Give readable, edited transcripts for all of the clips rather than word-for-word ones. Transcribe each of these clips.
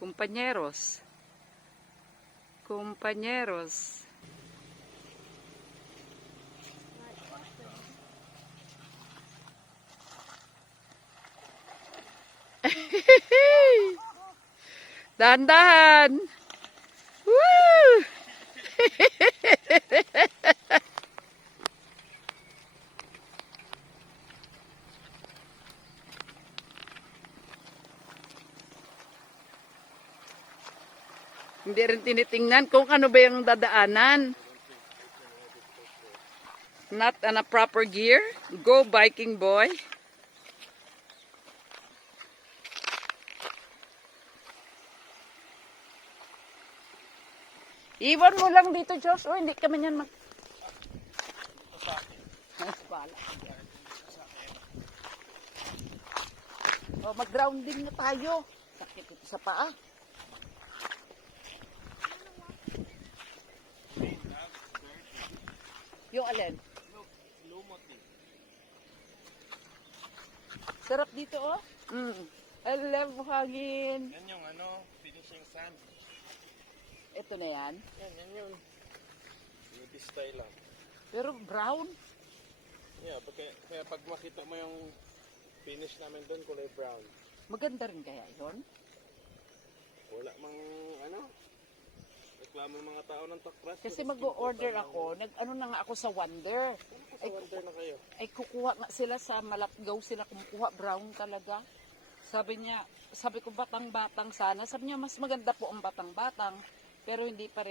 Compañeros. Compañeros. Dahan-dahan. Woo! Hindi rin tinitingnan kung ano ba yung dadaanan. Not on a proper gear. Go biking boy. Iwan mo lang dito, Diyos. O, hindi kami yan mag... O, mag-grounding na tayo. Sakit ito sa paa. Yung alin? Sarap dito, oh. I love hangin. Yan yung finishing sand. Ito na yan. Yan yun. Beauty style lang. Pero brown. Yeah, kaya pag makita mo yung finish namin doon, kulay brown. Maganda rin kaya yun? Wala mang reklamo ng mga tao ng Takras. Kasi mag-order ako, nag-ano na nga ako sa Wonder. Ay, Wonder na kayo. Ay kukuha nga sila sa Malapgaw sila kumukuha, brown talaga. Sabi ko batang-batang sana. Sabi niya mas maganda po ang batang-batang, pero hindi pa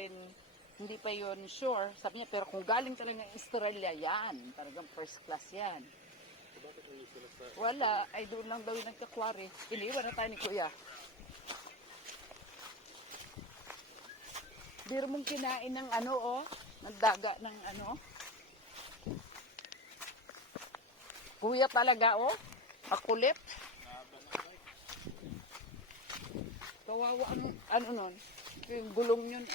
yun sure. Sabi niya pero kung galing talaga ng Australia yan, talagang first class yan. Bakit hindi sila sa... Wala, ay doon lang daw yung nagkakwari. Iniwan na tayo ni Kuya. Biro mong kinain ng nagdaga ng Kuya talaga, makulit. Kawawa ang, nun, yung gulong yun,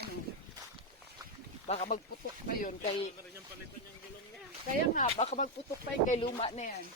baka magputok na yun kay... Ano rin yung palitan yung gulong niya? Kaya nga, baka magputok pa yun kay luma na yan.